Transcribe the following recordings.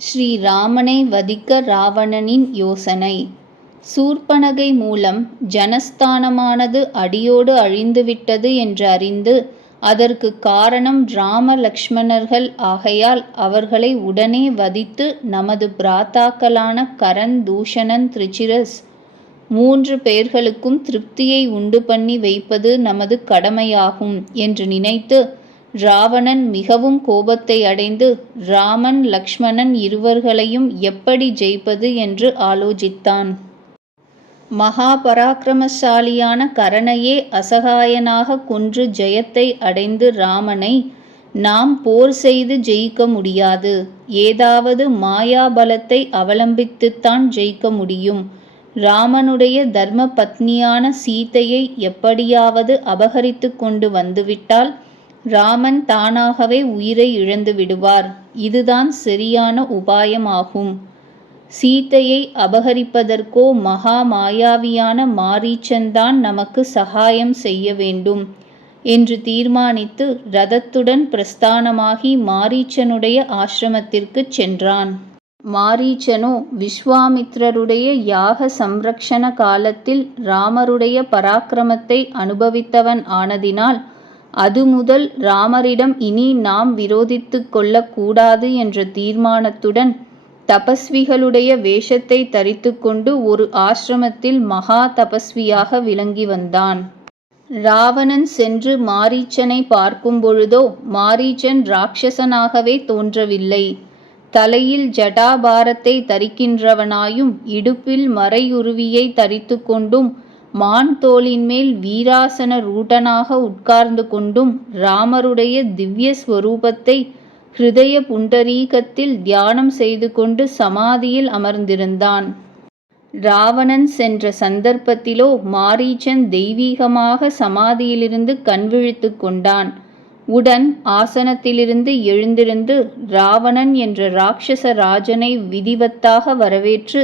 ஸ்ரீராமனை வதிக்க ராவணனின் யோசனை. சூர்பனகை மூலம் ஜனஸ்தானமானது அடியோடு அழிந்துவிட்டது என்று அறிந்து அதற்குக் காரணம் ராம லக்ஷ்மணர்கள் ஆகையால் அவர்களை உடனே வதித்து நமது பிராத்தாக்களான கரண் தூஷணன் திருச்சிரஸ் மூன்று பேர்களுக்கும் திருப்தியை உண்டு பண்ணி வைப்பது நமது கடமையாகும் என்று நினைத்து ராவணன் மிகவும் கோபத்தை அடைந்து ராமன் லக்ஷ்மணன் இருவர்களையும் எப்படி ஜெயிப்பது? என்று ஆலோசித்தான். மகாபராக்கிரமசாலியான கரணையே அசகாயனாக கொன்று ஜெயத்தை அடைந்து ராமனை நாம் போர் செய்து ஜெயிக்க முடியாது. ஏதாவது மாயாபலத்தை அவலம்பித்துத்தான் ஜெயிக்க முடியும். ராமனுடைய தர்ம பத்னியான சீதையை எப்படியாவது அபகரித்து கொண்டு வந்துவிட்டால் ராமன் தானாகவே உயிரை இழந்து விடுவார். இதுதான் சரியான உபாயமாகும். சீதையை அபகரிப்பதற்கோ மகா மாயாவியான மாரீச்சன்தான் நமக்கு சகாயம் செய்ய வேண்டும் என்று தீர்மானித்து ரதத்துடன் பிரஸ்தானமாகி மாரீச்சனுடைய ஆசிரமத்திற்குச் சென்றான். மாரீச்சனோ விஸ்வாமித்ரருடைய யாக சம்ரக்ஷண காலத்தில் ராமருடைய பராக்கிரமத்தை அனுபவித்தவன் ஆனதினால் அது முதல் ராமரிடம் இனி நாம் விரோதித்து கொள்ளக்கூடாது என்ற தீர்மானத்துடன் தபஸ்விகளுடைய வேஷத்தை தரித்துக்கொண்டு ஒரு ஆசிரமத்தில் மகா தபஸ்வியாக விளங்கி வந்தான். ராவணன் சென்று மாரீச்சனை பார்க்கும் பொழுதோ மாரீச்சன் ராட்சசனாகவே தோன்றவில்லை. தலையில் ஜடாபாரத்தை தரிக்கின்றவனாயும் இடுப்பில் மறையுருவியை தரித்து கொண்டும் மான் தோளின் மேல் வீராசன ரூடனாக உட்கார்ந்து கொண்டும் ராமருடைய திவ்ய ஸ்வரூபத்தை ஹிருதய புண்டரீகத்தில் தியானம் செய்து கொண்டு சமாதியில் அமர்ந்திருந்தான். ராவணன் சென்ற சந்தர்ப்பத்திலோ மாரீச்சன் தெய்வீகமாக சமாதியிலிருந்து கண்விழித்து கொண்டான். உடன் ஆசனத்திலிருந்து எழுந்திருந்து ராவணன் என்ற ராட்சச ராஜனை விதிவத்தாக வரவேற்று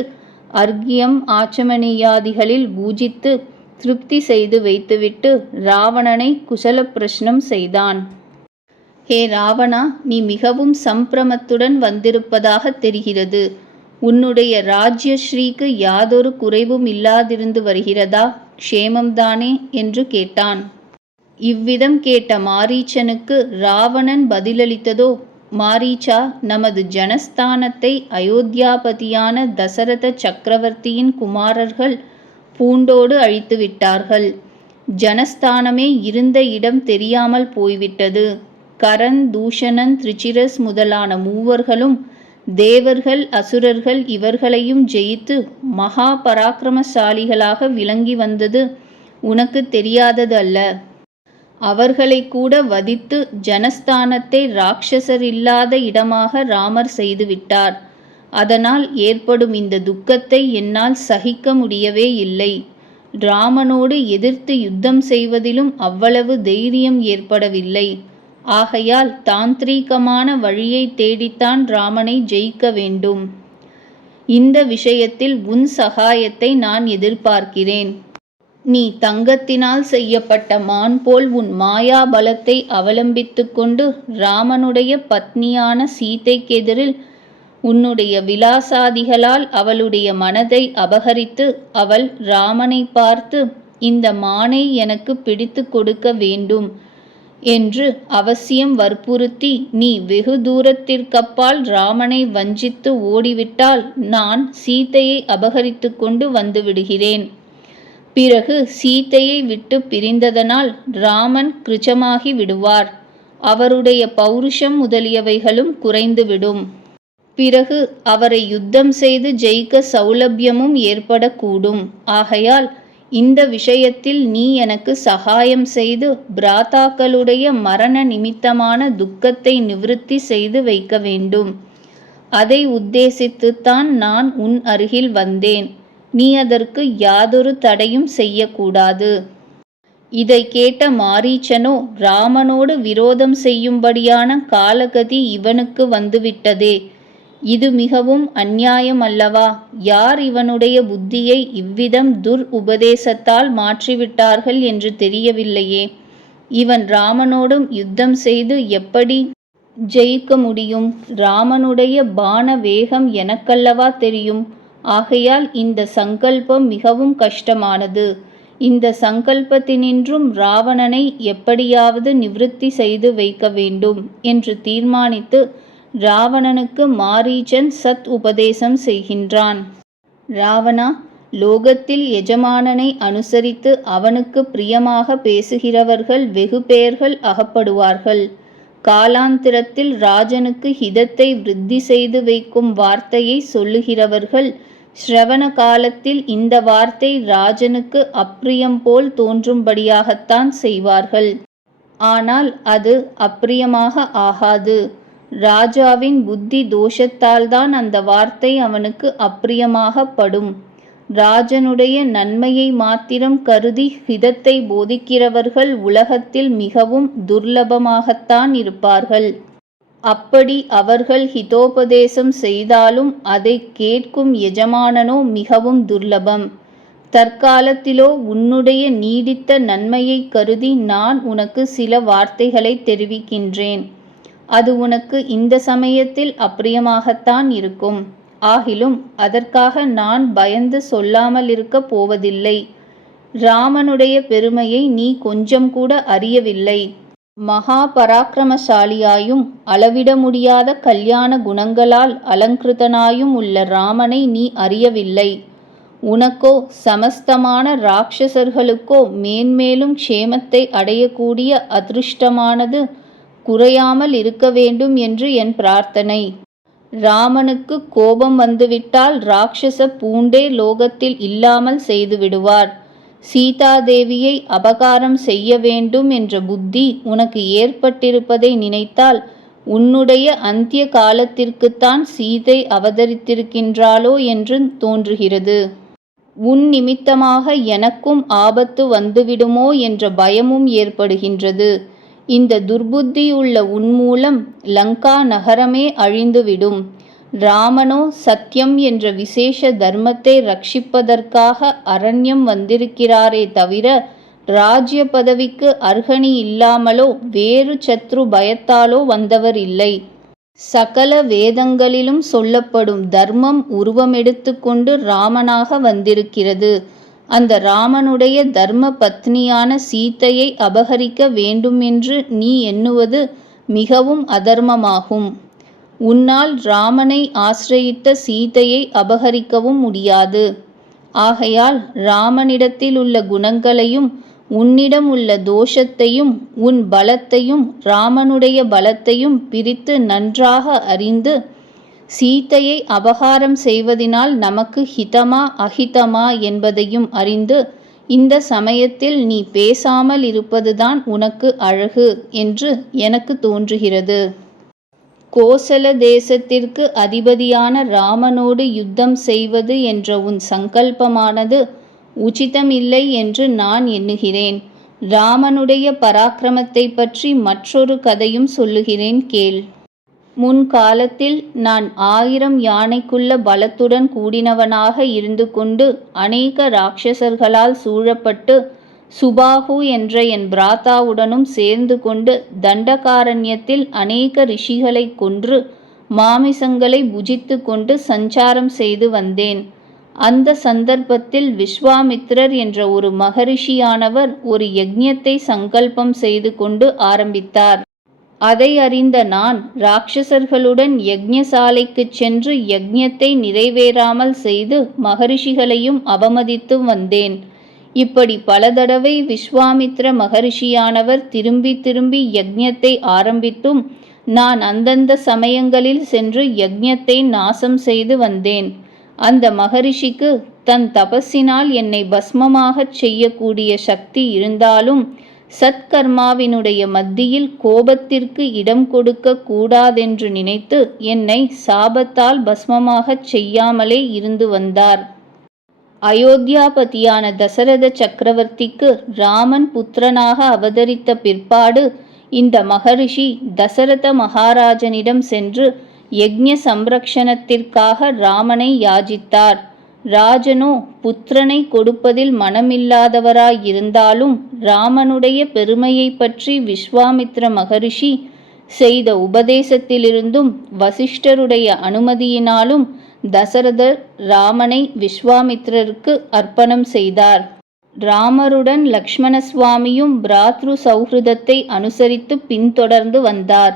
அர்க்கியம் ஆச்சமணியாதிகளில் பூஜித்து திருப்தி செய்து வைத்துவிட்டு ராவணனை குசல பிரஷ்னம் செய்தான். ஹே ராவணா நீ மிகவும் சம்பிரமத்துடன் வந்திருப்பதாக தெரிகிறது. உன்னுடைய ராஜ்யஸ்ரீக்கு யாதொரு குறைவும் இல்லாதிருந்து வருகிறதா? க்ஷேமம்தானே? என்று கேட்டான். இவ்விதம் கேட்ட மாரீச்சனுக்கு ராவணன் பதிலளித்ததோ மாரீச்சா நமது ஜனஸ்தானத்தை அயோத்தியாபதியான தசரத சக்கரவர்த்தியின் குமாரர்கள் பூண்டோடு அழித்து விட்டார்கள் ஜனஸ்தானமே இருந்த இடம் தெரியாமல் போய்விட்டது. கரண் தூஷணன் திருச்சிரஸ் முதலான மூவர்களும் தேவர்கள் அசுரர்கள் இவர்களையும் ஜெயித்து மகா பராக்கிரமசாலிகளாக விளங்கி வந்தது உனக்கு தெரியாதது அல்ல. அவர்களை கூட வதித்து ஜனஸ்தானத்தை ராட்சசர் இல்லாத இடமாக ராமர் செய்துவிட்டார். அதனால் ஏற்படும் இந்த துக்கத்தை என்னால் சகிக்க முடியவே இல்லை. ராமனோடு எதிர்த்து யுத்தம் செய்வதிலும் அவ்வளவு தைரியம் ஏற்படவில்லை. ஆகையால் தாந்திரீகமான வழியை தேடித்தான் ராமனை ஜெயிக்க வேண்டும். இந்த விஷயத்தில் உன் சகாயத்தை நான் எதிர்பார்க்கிறேன். நீ தங்கத்தினால் செய்யப்பட்ட மான் போல் உன் மாயா பலத்தை அவலம்பித்துக் கொண்டு ராமனுடைய பத்னியான சீதைக்கெதிரில் உன்னுடைய விலாசாதிகளால் அவளுடைய மனதை அபகரித்து அவள் ராமனை பார்த்து இந்த மானை எனக்கு பிடித்து கொடுக்க வேண்டும் என்று அவசியம் வற்புறுத்தி நீ வெகு தூரத்திற்கப்பால் ராமனை வஞ்சித்து ஓடிவிட்டால் நான் சீதையை அபகரித்து கொண்டு வந்துவிடுகிறேன் பிறகு சீதையை விட்டு பிரிந்ததனால் ராமன் கிருச்சமாகி விடுவார். அவருடைய பௌருஷம் முதலியவைகளும் குறைந்துவிடும். பிறகு அவரை யுத்தம் செய்து ஜெயிக்க சௌலபியமும் ஏற்படக்கூடும். ஆகையால் இந்த விஷயத்தில் நீ எனக்கு சகாயம் செய்து பிராத்தாக்களுடைய மரண நிமித்தமான துக்கத்தை நிவிருத்தி செய்து வைக்க வேண்டும். அதை உத்தேசித்துத்தான் நான் உன் அருகில் வந்தேன். நீ அதற்கு யாதொரு தடையும் செய்யக்கூடாது. இதை கேட்ட மாரீச்சனோ ராமனோடு விரோதம் செய்யும்படியான காலகதி இவனுக்கு வந்துவிட்டதே. இது மிகவும் அந்நியாயம் அல்லவா யார் இவனுடைய புத்தியை இவ்விதம் துர் உபதேசத்தால் மாற்றிவிட்டார்கள் என்று தெரியவில்லையே. இவன் ராமனோடும் யுத்தம் செய்து எப்படி ஜெயிக்க முடியும்? ராமனுடைய பான வேகம் எனக்கல்லவா தெரியும்? ஆகையால் இந்த சங்கல்பம் மிகவும் கஷ்டமானது. இந்த சங்கல்பத்தினின்றும் ராவணனை எப்படியாவது நிவிருத்தி செய்து வைக்க வேண்டும் என்று தீர்மானித்து ராவணனுக்கு மாரீச்சன் சத் உபதேசம் செய்கின்றான். ராவணா லோகத்தில் எஜமானனை அனுசரித்து அவனுக்கு பிரியமாக பேசுகிறவர்கள் வெகு பெயர்கள் அகப்படுவார்கள். காலாந்திரத்தில் ராஜனுக்கு ஹிதத்தை விருத்தி செய்து வைக்கும் வார்த்தையை சொல்லுகிறவர்கள் ஸ்ரவண காலத்தில் இந்த வார்த்தை ராஜனுக்கு அப்பிரியம் போல் தோன்றும்படியாகத்தான் செய்வார்கள். ஆனால் அது அப்பிரியமாக ஆகாது. ராஜாவின் புத்தி தோஷத்தால்தான் அந்த வார்த்தை அவனுக்கு அப்பிரியமாகப்படும் ராஜனுடைய நன்மையை மாத்திரம் கருதி ஹிதத்தை போதிக்கிறவர்கள் உலகத்தில் மிகவும் துர்லபமாகத்தான் இருப்பார்கள். அப்படி அவர்கள் ஹிதோபதேசம் செய்தாலும் அதை கேட்கும் எஜமானனோ மிகவும் துர்லபம். தற்காலத்திலோ உன்னுடைய நீடித்த நன்மையை கருதி நான் உனக்கு சில வார்த்தைகளை தெரிவிக்கின்றேன். அது உனக்கு இந்த சமயத்தில் அப்பிரியமாகத்தான் இருக்கும். ஆகிலும் அதற்காக நான் பயந்து சொல்லாமல் இருக்கப் போவதில்லை. ராமனுடைய பெருமையை நீ கொஞ்சம் கூட அறியவில்லை. மகா பராக்கிரமசாலியாயும் அளவிட முடியாத கல்யாண குணங்களால் அலங்கிருதனாயும் உள்ள ராமனை நீ அறியவில்லை. உனக்கோ சமஸ்தமான ராட்சசர்களுக்கோ மேன்மேலும் க்ஷேமத்தை அடையக்கூடிய அதிருஷ்டமானது குறையாமல் இருக்க வேண்டும் என்று என் பிரார்த்தனை. ராமனுக்கு கோபம் வந்துவிட்டால் ராட்சச பூண்டே லோகத்தில் இல்லாமல் செய்துவிடுவார் சீதாதேவியை அபகாரம் செய்ய வேண்டும் என்ற புத்தி உனக்கு ஏற்பட்டிருப்பதை நினைத்தால் உன்னுடைய அந்திய காலத்திற்குத்தான் சீதை அவதரித்திருக்கின்றாளோ என்று தோன்றுகிறது. உன் நிமித்தமாக எனக்கும் ஆபத்து வந்துவிடுமோ என்ற பயமும் ஏற்படுகின்றது. இந்த துர்புத்தியுள்ள உன்மூலம் லங்கா நகரமே அழிந்துவிடும். ராமனோ சத்தியம் என்ற விசேஷ தர்மத்தை ரட்சிப்பதற்காக அரண்யம் வந்திருக்கிறாரே தவிர ராஜ்ய பதவிக்கு அர்ஹணி இல்லாமலோ வேறு சத்ரு பயத்தாலோ வந்தவர் இல்லை. சகல வேதங்களிலும் சொல்லப்படும் தர்மம் உருவமெடுத்து கொண்டு ராமனாக வந்திருக்கிறது. அந்த ராமனுடைய தர்ம பத்னியான சீத்தையை அபகரிக்க வேண்டுமென்று நீ எண்ணுவது மிகவும் அதர்மமாகும். உன்னால் ராமனை ஆசிரயித்த சீதையை அபகரிக்கவும் முடியாது. ஆகையால் ராமனிடத்தில் உள்ள குணங்களையும் உன்னிடம் உள்ள தோஷத்தையும் உன் பலத்தையும் ராமனுடைய பலத்தையும் பிரித்து நன்றாக அறிந்து சீத்தையை அபகாரம் செய்வதினால் நமக்கு ஹிதமா அஹிதமா என்பதையும் அறிந்து இந்த சமயத்தில் நீ பேசாமல் இருப்பதுதான் உனக்கு அழகு என்று எனக்கு தோன்றுகிறது. கோசல தேசத்திற்கு அதிபதியான ராமனோடு யுத்தம் செய்வது என்ற உன் சங்கல்பமானது உச்சிதமில்லை என்று நான் எண்ணுகிறேன். ராமனுடைய பராக்கிரமத்தை பற்றி மற்றொரு கதையும் சொல்லுகிறேன் கேள். முன்காலத்தில் நான் ஆயிரம் யானைக்குள்ள பலத்துடன் கூடினவனாக இருந்து கொண்டு அநேக ராட்சசர்களால் சூழப்பட்டு சுபாகு என்ற என் பிராத்தாவுடனும் சேர்ந்து கொண்டு தண்டகாரண்யத்தில் அநேக ரிஷிகளை கொன்று மாமிசங்களை புஜித்து கொண்டு சஞ்சாரம் செய்து வந்தேன். அந்த சந்தர்ப்பத்தில் விஸ்வாமித்ரர் என்ற ஒரு மகரிஷியானவர் ஒரு யஜ்ஞத்தை சங்கல்பம் செய்து கொண்டு ஆரம்பித்தார். அதை அறிந்த நான் ராட்சசர்களுடன் யஜ்ஞசாலைக்குச் சென்று யஜ்ஞத்தை நிறைவேறாமல் செய்து மகரிஷிகளையும் அவமதித்து வந்தேன். இப்படி பல தடவை விஸ்வாமித்ர மகரிஷியானவர் திரும்பி திரும்பி யஜ்ஞத்தை ஆரம்பித்தும் நான் அந்தந்த சமயங்களில் சென்று யஜ்ஞத்தை நாசம் செய்து வந்தேன். அந்த மகரிஷிக்கு தன் தபஸினால் என்னை பஸ்மமாகச் செய்யக்கூடிய சக்தி இருந்தாலும் சத்கர்மாவினுடைய மத்தியில் கோபத்திற்கு இடம் கொடுக்க கூடாதென்று நினைத்து என்னை சாபத்தால் பஸ்மமாகச் செய்யாமலே இருந்து வந்தார். அயோத்தியாபதியான தசரத சக்கரவர்த்திக்கு ராமன் புத்திரனாக அவதரித்த பிற்பாடு இந்த மகரிஷி தசரத மகாராஜனிடம் சென்று யக்ஞ சம்ரக்ஷணத்திற்காக ராமனை யாஜித்தார். ராஜனோ புத்திரனை கொடுப்பதில் மனமில்லாதவராயிருந்தாலும் ராமனுடைய பெருமையை பற்றி விஸ்வாமித்ர மகரிஷி செய்த உபதேசத்திலிருந்தும் வசிஷ்டருடைய அனுமதியினாலும் தசரதர் ராமனை விஸ்வாமித்திரருக்கு அர்ப்பணம் செய்தார். ராமருடன் லக்ஷ்மண சுவாமியும் பிராத்ரு சௌஹிருதத்தை அனுசரித்து பின்தொடர்ந்து வந்தார்.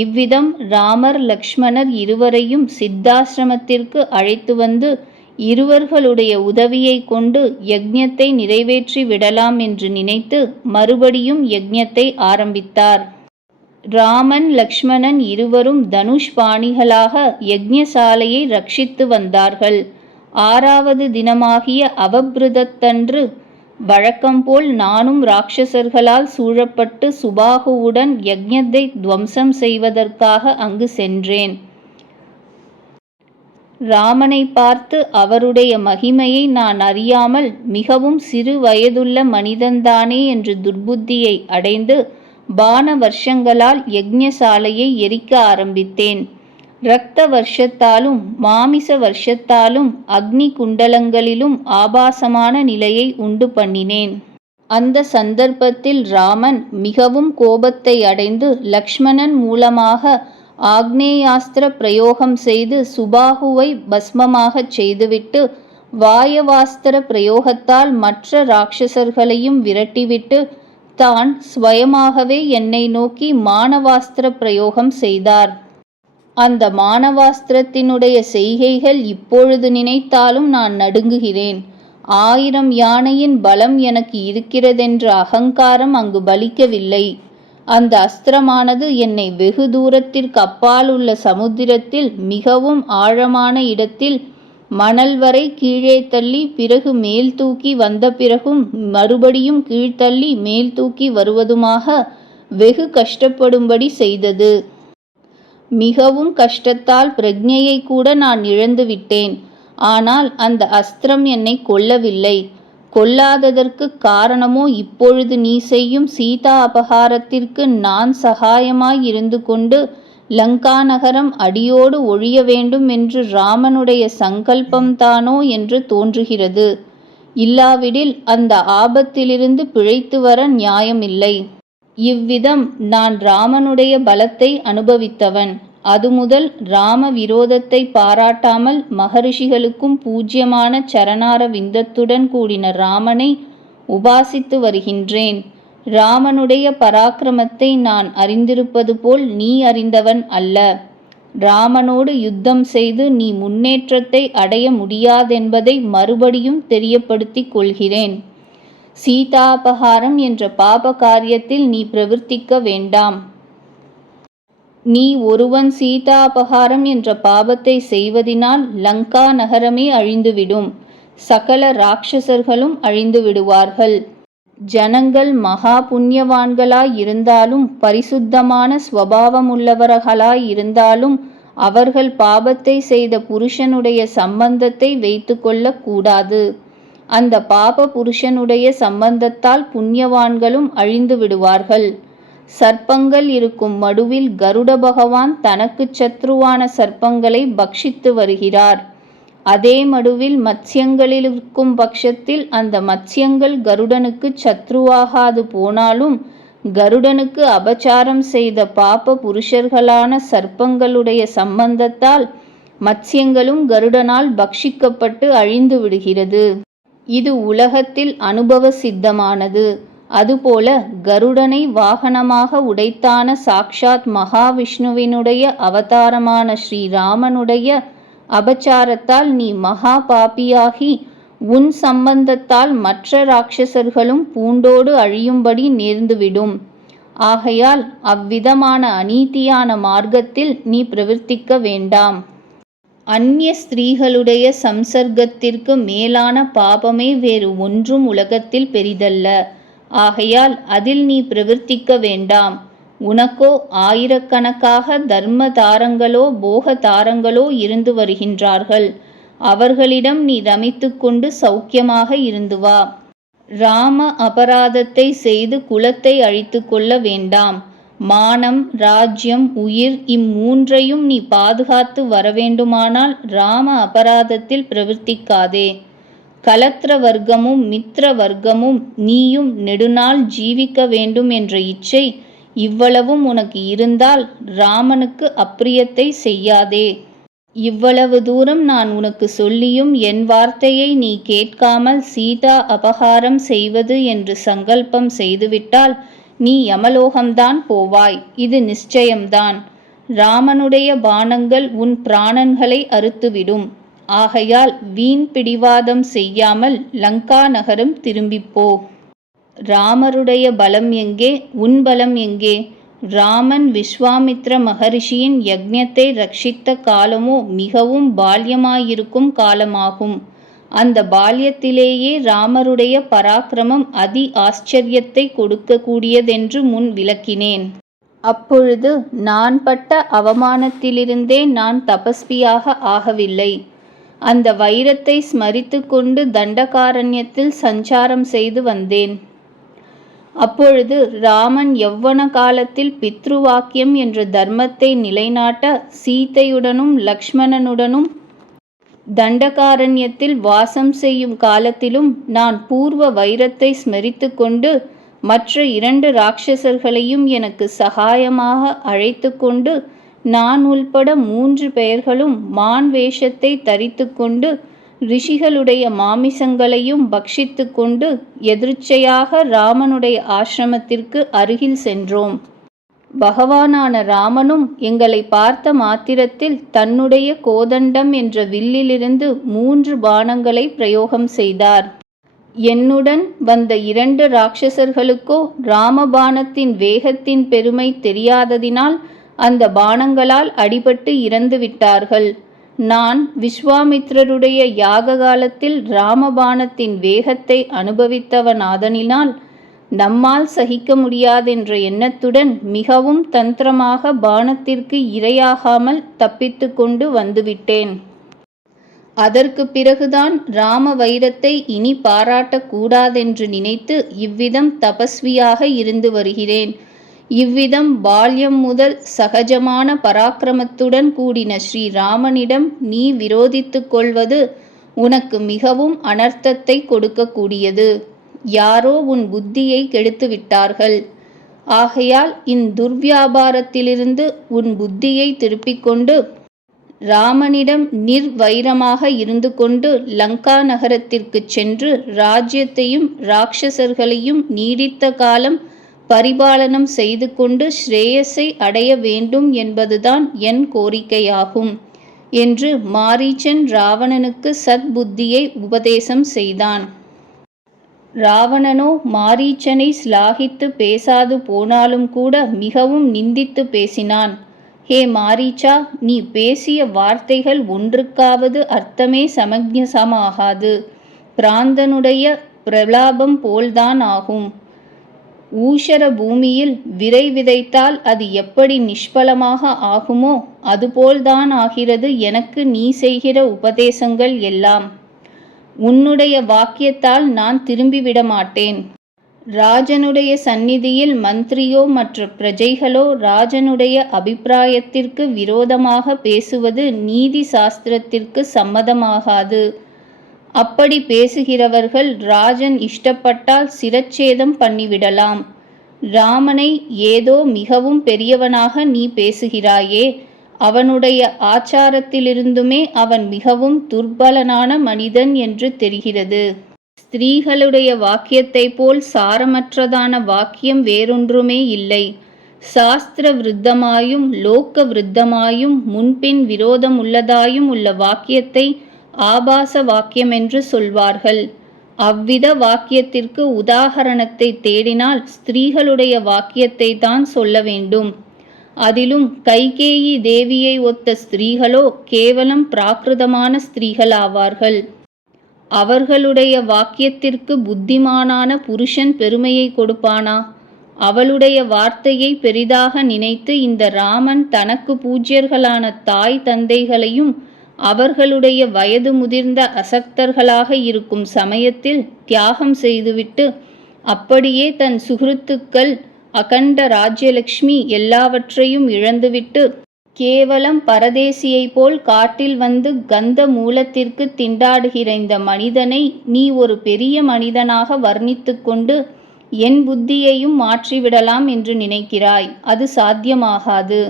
இவ்விதம் ராமர் லக்ஷ்மணர் இருவரையும் சித்தாசிரமத்திற்கு அழைத்து வந்து இருவர்களுடைய உதவியை கொண்டு யக்ஞத்தை நிறைவேற்றி விடலாம் என்று நினைத்து மறுபடியும் யக்ஞத்தை ஆரம்பித்தார். ராமன் லக்ஷ்மணன் இருவரும் தனுஷ் பாணிகளாக யக்ஞசாலையை ரட்சித்து வந்தார்கள். ஆறாவது தினமாகிய அவபிருதத்தன்று வழக்கம்போல் நானும் ராட்சசர்களால் சூழப்பட்டு சுபாகுவுடன் யக்ஞத்தை துவம்சம் செய்வதற்காக அங்கு சென்றேன். ராமனை பார்த்து அவருடைய மகிமையை நான் அறியாமல் மிகவும் சிறு வயதுள்ள மனிதன்தானே என்று துர்புத்தியை அடைந்து பான வருஷங்களால் யக்ஞசாலையை எரிக்க ஆரம்பித்தேன். இரத்த வருஷத்தாலும் மாமிச வருஷத்தாலும் அக்னி குண்டலங்களிலும் ஆபாசமான நிலையை உண்டு பண்ணினேன். அந்த சந்தர்ப்பத்தில் ராமன் மிகவும் கோபத்தை அடைந்து லக்ஷ்மணன் மூலமாக ஆக்னேயாஸ்திர பிரயோகம் செய்து சுபாகுவை பஸ்மமாகச் செய்துவிட்டு வாயவாஸ்திர பிரயோகத்தால் மற்ற ராட்சசர்களையும் விரட்டிவிட்டு தான் ஸ்வயமாகவே என்னை நோக்கி மானவாஸ்திர பிரயோகம் செய்தார். அந்த மானவாஸ்திரத்தினுடைய செய்கைகள் இப்பொழுது நினைத்தாலும் நான் நடுங்குகிறேன். ஆயிரம் யானையின் பலம் எனக்கு இருக்கிறதென்ற அகங்காரம் அங்கு பலிக்கவில்லை. அந்த அஸ்திரமானது என்னை வெகு தூரத்திற்கு அப்பால் உள்ள சமுத்திரத்தில் மிகவும் ஆழமான இடத்தில் மணல் வரை கீழே தள்ளி பிறகு மேல் தூக்கி வந்த பிறகும் மறுபடியும் கீழ்த்தள்ளி மேல் தூக்கி வருவதுமாக வெகு கஷ்டப்படும்படி செய்தது. மிகவும் கஷ்டத்தால் பிரஜையை கூட நான் இழந்து விட்டேன். ஆனால் அந்த அஸ்திரம் என்னை கொல்லவில்லை. கொல்லாததற்கு காரணமோ இப்பொழுது நீ செய்யும் சீதா அபகாரத்திற்கு நான் சகாயமாய் இருந்து கொண்டு லங்கா நகரம் அடியோடு ஒழிய வேண்டும் என்று ராமனுடைய சங்கல்பம்தானோ என்று தோன்றுகிறது. இல்லாவிடில் அந்த ஆபத்திலிருந்து பிழைத்து வர நியாயமில்லை. இவ்விதம் நான் ராமனுடைய பலத்தை அனுபவித்தவன். அது முதல் ராம விரோதத்தை பாராட்டாமல் மகரிஷிகளுக்கும் பூஜ்யமான சரணார விந்தத்துடன் கூடின ராமனை உபாசித்து வருகின்றேன். ராமனுடைய பராக்கிரமத்தை நான் அறிந்திருப்பது போல் நீ அறிந்தவன் அல்ல. ராமனோடு யுத்தம் செய்து நீ முன்னேற்றத்தை அடைய முடியாதென்பதை மறுபடியும் தெரியப்படுத்திக் கொள்கிறேன். சீதாபகாரம் என்ற பாப காரியத்தில் நீ பிரவர்த்திக்க வேண்டாம். நீ ஒருவன் சீதாபகாரம் என்ற பாபத்தை செய்வதினால் லங்கா நகரமே அழிந்துவிடும். சகல ராட்சசர்களும் அழிந்து விடுவார்கள் ஜனங்கள் மகா புண்ணியவான்களாயிருந்தாலும் பரிசுத்தமான ஸ்வபாவமுள்ளவர்களாயிருந்தாலும் அவர்கள் பாபத்தை செய்த புருஷனுடைய சம்பந்தத்தை வைத்து கொள்ளக்கூடாது அந்த பாப புருஷனுடைய சம்பந்தத்தால் புண்ணியவான்களும் அழிந்து விடுவார்கள். சர்ப்பங்கள் இருக்கும் மடுவில் கருட பகவான் தனக்கு சத்ருவான சர்ப்பங்களை பக்ஷித்து வருகிறார். அதே மடுவில் மத்சியங்களிலிருக்கும் பட்சத்தில் அந்த மத்சியங்கள் கருடனுக்கு சத்ருவாகாது போனாலும் கருடனுக்கு அபச்சாரம் செய்த பாப்ப புருஷர்களான சர்ப்பங்களுடைய சம்பந்தத்தால் மத்சியங்களும் கருடனால் பக்ஷிக்கப்பட்டு அழிந்து விடுகிறது. இது உலகத்தில் அனுபவ சித்தமானது. அதுபோல கருடனை வாகனமாக உடைத்தான சாக்ஷாத் மகாவிஷ்ணுவினுடைய அவதாரமான ஸ்ரீராமனுடைய அபச்சாரத்தால் நீ மகா பாபியாகி உன் சம்பந்தத்தால் மற்ற ராட்சசர்களும் பூண்டோடு அழியும்படி நேர்ந்துவிடும். ஆகையால் அவ்விதமான அநீதியான மார்க்கத்தில் நீ பிரவர்த்திக்க வேண்டாம். அந்நிய ஸ்திரீகளுடைய சம்சர்க்கத்திற்கு மேலான பாபமே வேறு ஒன்றும் உலகத்தில் பெரிதல்ல. ஆகையால் அதில் நீ பிரவர்த்திக்க வேண்டாம். உனக்கோ ஆயிரக்கணக்காக தர்ம தாரங்களோ போக தாரங்களோ இருந்து வருகின்றார்கள். அவர்களிடம் நீ ரமித்து கொண்டு சௌக்கியமாக இருந்து வா. ராம அபராதத்தை செய்து குலத்தை அழித்து கொள்ள வேண்டாம். மானம் ராஜ்யம் உயிர் இம்மூன்றையும் நீ பாதுகாத்து வரவேண்டுமானால் ராம அபராதத்தில் பிரவர்த்திக்காதே. கலத்திர வர்க்கமும் மித்ர வர்க்கமும் நீயும் நெடுநாள் ஜீவிக்க வேண்டும் என்ற இச்சை இவ்வளவும் உனக்கு இருந்தால் ராமனுக்கு அப்பிரியத்தை செய்யாதே. இவ்வளவு தூரம் நான் உனக்கு சொல்லியும் என் வார்த்தையை நீ கேட்காமல் சீதா அபகாரம் செய்வது என்று சங்கல்பம் செய்துவிட்டால் நீ யமலோகம்தான் போவாய். இது நிச்சயம்தான். ராமனுடைய பானங்கள் உன் பிராணன்களை அறுத்துவிடும். ஆகையால் வீண் பிடிவாதம் செய்யாமல் லங்கா நகரம் திரும்பிப்போ ராமருடைய பலம் எங்கே? உன் பலம் எங்கே? ராமன் விஸ்வாமித்ர மகரிஷியின் யக்ஞத்தை ரட்சித்த காலமோ மிகவும் பால்யமாயிருக்கும் காலமாகும். அந்த பால்யத்திலேயே ராமருடைய பராக்கிரமம் அதி ஆச்சரியத்தை கொடுக்கக்கூடியதென்று முன் விளக்கினேன். அப்பொழுது நான் பட்ட அவமானத்திலிருந்தே நான் தபஸ்வியாக ஆகவில்லை. அந்த வைரத்தை ஸ்மரித்து கொண்டு தண்டகாரண்யத்தில் சஞ்சாரம் செய்து வந்தேன். அப்பொழுது ராமன் யவ்வன காலத்தில் பித்ருவாக்கியம் என்ற தர்மத்தை நிலைநாட்ட சீதையுடனும் லக்ஷ்மணனுடனும் தண்டகாரண்யத்தில் வாசம் செய்யும் காலத்திலும் நான் பூர்வ வைரத்தை ஸ்மரித்து கொண்டு மற்ற இரண்டு ராட்சசர்களையும் எனக்கு சகாயமாக அழைத்து கொண்டு நான் உள்பட மூன்று பெயர்களும் மான் வேஷத்தை தரித்து கொண்டு ரிஷிகளுடைய மாமிசங்களையும் பக்ஷித்து கொண்டு எதிர்ச்சையாக ராமனுடைய ஆசிரமத்திற்கு அருகில் சென்றோம். பகவானான ராமனும் எங்களை பார்த்த மாத்திரத்தில் தன்னுடைய கோதண்டம் என்ற வில்லிலிருந்து மூன்று பானங்களை பிரயோகம் செய்தார். என்னுடன் வந்த இரண்டு ராட்சசர்களுக்கோ ராமபானத்தின் வேகத்தின் பெருமை தெரியாததினால் அந்த பானங்களால் அடிபட்டு இறந்து விட்டார்கள் நான் விஸ்வாமித்ரருடைய யாக காலத்தில் ராமபானத்தின் வேகத்தை அனுபவித்தவனாதனினால் நம்மால் சகிக்க முடியாதென்ற எண்ணத்துடன் மிகவும் தந்திரமாக பானத்திற்கு இரையாகாமல் தப்பித்து கொண்டு வந்துவிட்டேன். அதற்கு பிறகுதான் ராம வைரத்தை இனி பாராட்டக்கூடாதென்று நினைத்து இவ்விதம் தபஸ்வியாக இருந்து வருகிறேன். இவ்விதம் பால்யம் முதல் சகஜமான பராக்கிரமத்துடன் கூடின ஸ்ரீராமனிடம் நீ விரோதித்துக் கொள்வது உனக்கு மிகவும் அனர்த்தத்தை கொடுக்கக்கூடியது. யாரோ உன் புத்தியை கெடுத்து விட்டார்கள் ஆகையால் இந்துர்வியாபாரத்திலிருந்து உன் புத்தியை திருப்பிக் கொண்டு ராமனிடம் நிர்வைரமாக இருந்து கொண்டு லங்கா நகரத்திற்கு சென்று ராஜ்யத்தையும் ராட்சசர்களையும் நீடித்த காலம் பரிபாலனம் செய்து கொண்டு ஸ்ரேயஸை அடைய வேண்டும் என்பதுதான் என் கோரிக்கையாகும் என்று மாரீச்சன் ராவணனுக்கு சத்புத்தியை உபதேசம் செய்தான். ராவணனோ மாரீச்சனை ஸ்லாகித்து பேசாது போனாலும் கூட மிகவும் நிந்தித்து பேசினான். ஹே மாரீச்சா நீ பேசிய வார்த்தைகள் ஒன்றுக்காவது அர்த்தமே சமக்ஞசமாகாது. பிராந்தனுடைய பிரலாபம் போல்தான் ஆகும். ஊஷர பூமியில் விரை விதைத்தால் அது எப்படி நிஷ்பலமாக ஆகுமோ அதுபோல்தான் ஆகிறது எனக்கு நீ செய்கிற உபதேசங்கள் எல்லாம். உன்னுடைய வாக்கியத்தால் நான் திரும்பிவிட மாட்டேன் ராஜனுடைய சந்நிதியில் மந்திரியோ மற்ற பிரஜைகளோ ராஜனுடைய அபிப்பிராயத்திற்கு விரோதமாக பேசுவது நீதி சாஸ்திரத்திற்கு சம்மதமாகாது. அப்படி பேசுகிறவர்கள் ராஜன் இஷ்டப்பட்டால் சிரச்சேதம் பண்ணிவிடலாம். ராமனை ஏதோ மிகவும் பெரியவனாக நீ பேசுகிறாயே அவனுடைய ஆச்சாரத்திலிருந்துமே அவன் மிகவும் துர்பலனான மனிதன் என்று தெரிகிறது. ஸ்திரீகளுடைய வாக்கியத்தை போல் சாரமற்றதான வாக்கியம் வேறொன்றுமே இல்லை. சாஸ்திர விருத்தமாயும் லோக்க விருத்தமாயும் முன்பின் விரோதம் உள்ளதாயும் உள்ள வாக்கியத்தை ஆபாச வாக்கியம் என்று சொல்வார்கள். அவ்வித வாக்கியத்திற்கு உதாகரணத்தை தேடினால் ஸ்திரீகளுடைய வாக்கியத்தை தான் சொல்ல வேண்டும். அதிலும் கைகேயி தேவியை ஒத்த ஸ்திரீகளோ கேவலம் பிராகிருதமான ஸ்திரீகளாவார்கள். அவர்களுடைய வாக்கியத்திற்கு புத்திமானான புருஷன் பெருமையை கொடுப்பானா? அவளுடைய வார்த்தையை பெரிதாக நினைத்து இந்த ராமன் தனக்கு பூஜ்யர்களான தாய் தந்தைகளையும் அவர்களுடைய வயது முதிர்ந்த அசக்தர்களாக இருக்கும் சமயத்தில் தியாகம் செய்துவிட்டு அப்படியே தன் சுகிருத்துக்கள் அகண்ட ராஜ்யலக்ஷ்மி எல்லாவற்றையும் இழந்துவிட்டு கேவலம் பரதேசியைப் போல் காட்டில் வந்து கந்த மூலத்திற்கு திண்டாடுகிற இந்த மனிதனை நீ ஒரு பெரிய மனிதனாக வர்ணித்து கொண்டு என் புத்தியையும் மாற்றிவிடலாம் என்று நினைக்கிறாய். அது சாத்தியமாகாது.